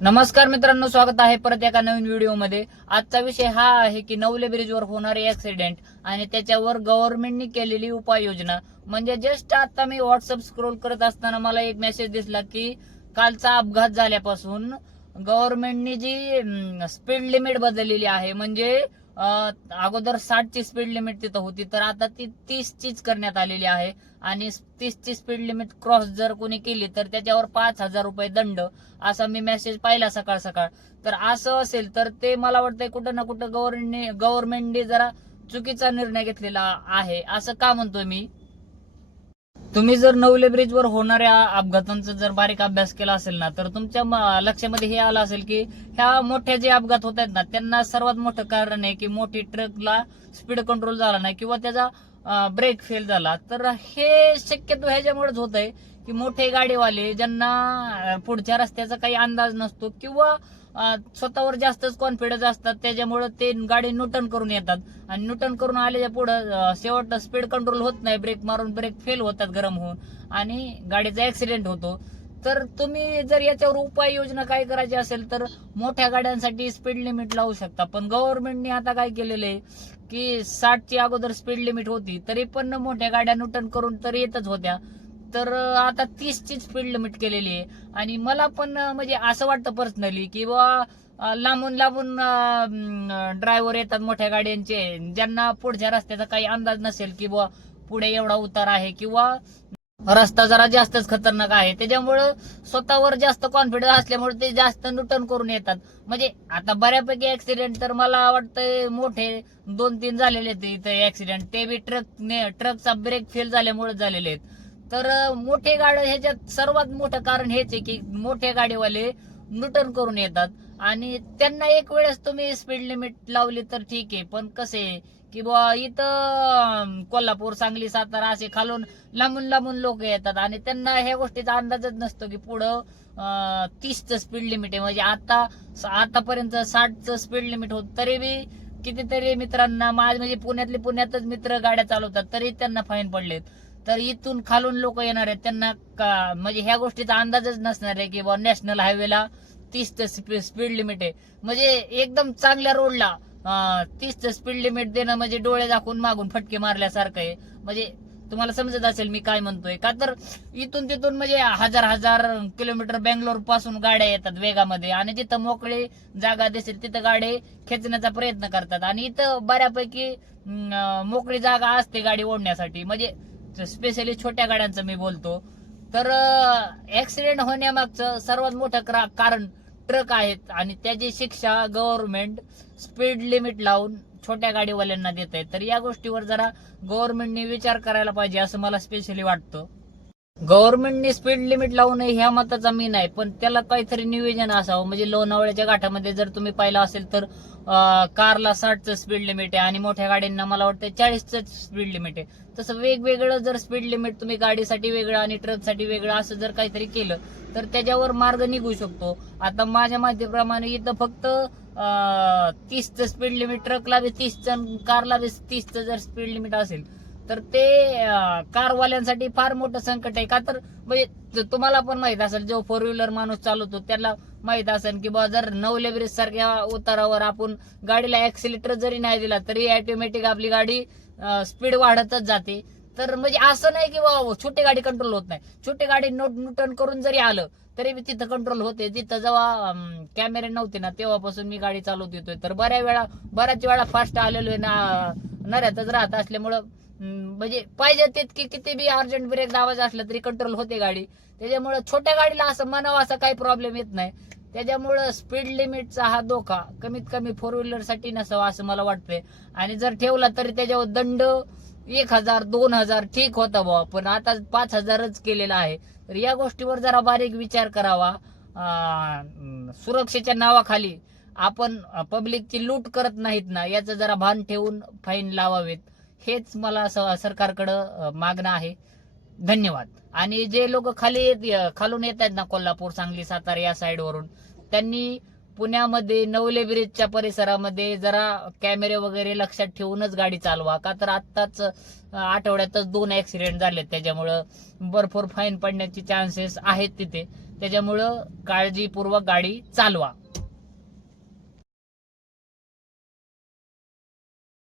नमस्कार मित्रांनो स्वागत आहे परत एका नवीन व्हिडिओमध्ये. आजचा विषय हा आहे की नवले ब्रिजवर होणारे ऍक्सिडेंट आणि त्याच्यावर गव्हर्नमेंटनी केलेली उपाययोजना. म्हणजे जस्ट आता मी व्हॉट्सअप स्क्रोल करत असताना मला एक मेसेज दिसला की कालचा अपघात झाल्यापासून गव्हर्नमेंटनी जी स्पीड लिमिट बदललेली आहे म्हणजे अगोदर साठची स्पीड लिमिट तिथं होती तर आता ती तीसचीच करण्यात आलेली आहे. आणि तीसची स्पीड लिमिट क्रॉस जर कोणी केली तर त्याच्यावर पाच हजार रुपये दंड असा मी मेसेज पाहिला सकाळ सकाळ. तर असं असेल तर ते मला वाटतंय कुठं ना कुठं गव्हर्नमेंटने गव्हर्नमेंटने जरा चुकीचा निर्णय घेतलेला आहे असं का म्हणतोय मी? तुम्ही जर नवले ब्रिजवर होणाऱ्या अपघातांचा जर बारीक अभ्यास केला असेल ना तर तुमच्या लक्षामध्ये हे आलं असेल की ह्या मोठ्या जे अपघात होत आहेत ना त्यांना सर्वात मोठं कारण आहे की मोठी ट्रकला स्पीड कंट्रोल झाला नाही किंवा त्याचा ब्रेक फेल झाला. तर हे शक्यतो ह्याच्यामुळेच होत आहे की मोठे गाडीवाले ज्यांना पुढच्या रस्त्याचा काही अंदाज नसतो किंवा स्वतःवर जास्तच कॉन्फिडन्स असतात त्याच्यामुळे ते गाडी नुटन करून येतात. आणि नुटन करून आल्याच्या पुढं शेवट स्पीड कंट्रोल होत नाही ब्रेक मारून ब्रेक फेल होतात गरम होऊन. आणि गाडीचा ऍक्सिडेंट होतो. तर तुम्ही जर याच्यावर उपाययोजना काय करायची असेल तर मोठ्या गाड्यांसाठी स्पीड लिमिट लावू शकता. पण गव्हर्नमेंटने आता काय केलेलं आहे की साठची अगोदर स्पीड लिमिट होती तरी पण मोठ्या गाड्या नुटन करून तर येतच होत्या. तर आता तीसचीच स्पीड लिमिट केलेली आहे. आणि मला पण म्हणजे असं वाटतं पर्सनली की बा लांबून लांबून ड्रायव्हर येतात मोठ्या गाड्यांचे. ज्यांना पुढच्या रस्त्याचा काही अंदाज नसेल की बुवा पुढे एवढा उतार आहे किंवा रस्ता जरा जास्तच खतरनाक आहे. त्याच्यामुळं स्वतःवर जास्त कॉन्फिडन्स असल्यामुळे ते जास्त नुटन करून येतात. म्हणजे आता बऱ्यापैकी ऍक्सिडेंट तर मला वाटतंय मोठे दोन तीन झालेले आहेत इथे ऍक्सिडेंट ते बी ट्रक ट्रकचा ब्रेक फेल झाल्यामुळे झालेले आहेत. तर मोठे गाड्या ह्याच्यात सर्वात मोठं कारण हेच आहे की मोठे गाडीवाले नुटन करून येतात. आणि त्यांना एक वेळेस तुम्ही स्पीड लिमिट लावली तर ठीक आहे. पण कसे की बुवा इथं कोल्हापूर सांगली सातारा असे खालून लांबून लांबून लोक येतात. आणि त्यांना ह्या गोष्टीचा अंदाजच नसतो की पुढं तीसचं स्पीड लिमिट आहे. म्हणजे आता आतापर्यंत साठचं स्पीड लिमिट होत तरी बी कितीतरी मित्रांना माझ म्हणजे पुण्यातले पुण्यातच मित्र गाड्या चालवतात तरी त्यांना फाईन पडलेत. तर इथून खालून लोक येणार आहेत. त्यांना का- म्हणजे ह्या गोष्टीचा अंदाजच नसणार आहे की बुवा नॅशनल हायवेला तीस स्पीड लिमिट आहे. म्हणजे एकदम चांगल्या रोडला तीस स्पीड लिमिट देणं म्हणजे डोळे दाखवून मागून फटके मारल्यासारखं आहे. म्हणजे तुम्हाला समजत असेल मी काय म्हणतोय. का तर इथून तिथून म्हणजे हजार हजार किलोमीटर बेंगलोरपासून गाड्या येतात वेगामध्ये. आणि तिथं मोकळी जागा दिसेल तिथं गाडी खेचण्याचा प्रयत्न करतात. आणि इथं बऱ्यापैकी मोकळी जागा असते गाडी ओढण्यासाठी. म्हणजे स्पेशली छोट्या गाड्यांचं मी बोलतो. तर ऍक्सिडेंट होण्यामागचं सर्वात मोठं कारण ट्रक आहेत आणि त्याची शिक्षा गव्हर्नमेंट स्पीड लिमिट लावून छोट्या गाडीवाल्यांना देत आहे तर या गोष्टीवर जरा गव्हर्नमेंटने विचार करायला पाहिजे असं मला स्पेशली वाटतं. गव्हर्नमेंटने स्पीड लिमिट लावू नये ह्या मताचा मी नाही पण त्याला काहीतरी नियोजन असावं. म्हणजे लोणावळ्याच्या घाटामध्ये जर तुम्ही पाहिलं असेल तर कारला साठचं स्पीड लिमिट आहे आणि मोठ्या गाड्यांना मला वाटतं चाळीसचं स्पीड लिमिट आहे. तसं वेगवेगळं जर स्पीड लिमिट तुम्ही गाडीसाठी वेगळं आणि ट्रकसाठी वेगळं असं जर काहीतरी केलं तर त्याच्यावर मार्ग निघू शकतो. आता माझ्या माहितीप्रमाणे इथं फक्त तीसचं स्पीड लिमिट ट्रकला बी तीसचं कारला बी तीसचं जर स्पीड लिमिट असेल तर ते कारवाल्यांसाठी फार मोठं संकट आहे. का तर म्हणजे तुम्हाला पण माहीत असेल जो फोर व्हीलर माणूस चालवतो त्याला माहीत असेल की बा जर नऊ लेबरेज सारख्या उतारावर आपण गाडीला ऍक्सिलेटर जरी नाही दिला तरी ऑटोमॅटिक आपली गाडी स्पीड वाढतच जाते. तर म्हणजे असं नाही की बा छोटी गाडी कंट्रोल होत नाही. छोटी गाडी नोट नुटन करून जरी आलं तरी मी तिथं कंट्रोल होते. तिथं जेव्हा कॅमेरे नव्हते ना तेव्हापासून मी गाडी चालवत येतोय तर बऱ्या वेळा बऱ्याच वेळा फास्ट आलेलो आहे ना नऱ्यातच राहत असल्यामुळं म्हणजे पाहिजे तितकी किती बी अर्जंट ब्रेक दाबायचं असलं तरी कंट्रोल होते गाडी. त्याच्यामुळं छोट्या गाडीला असं म्हणावं असा काही प्रॉब्लेम येत नाही. त्याच्यामुळं स्पीड लिमिटचा हा धोका कमीत कमी फोर व्हीलरसाठी नसावा असं मला वाटतंय. आणि जर ठेवला तरी त्याच्यावर दंड एक हजार दोन हजार ठीक होता बुवा. पण आता पाच हजारच केलेला आहे. तर या गोष्टीवर जरा बारीक विचार करावा. सुरक्षेच्या नावाखाली आपण पब्लिकची लूट करत नाहीत ना याचं जरा भान ठेवून फाईन लावावेत. हेच मला सरकारकडं मागणं आहे. धन्यवाद. आणि जे लोक खाली येत- खालून येत आहेत ना कोल्हापूर सांगली सातारा या साईडवरून त्यांनी पुण्यामध्ये नवले ब्रिजच्या परिसरामध्ये जरा कॅमेरे वगैरे लक्षात ठेवूनच गाडी चालवा. का तर आत्ताच आठवड्यातच दोन ऍक्सिडेंट झाले त्याच्यामुळं भरपूर फाईन पडण्याचे चान्सेस आहेत तिथे. त्याच्यामुळं काळजीपूर्वक गाडी चालवा.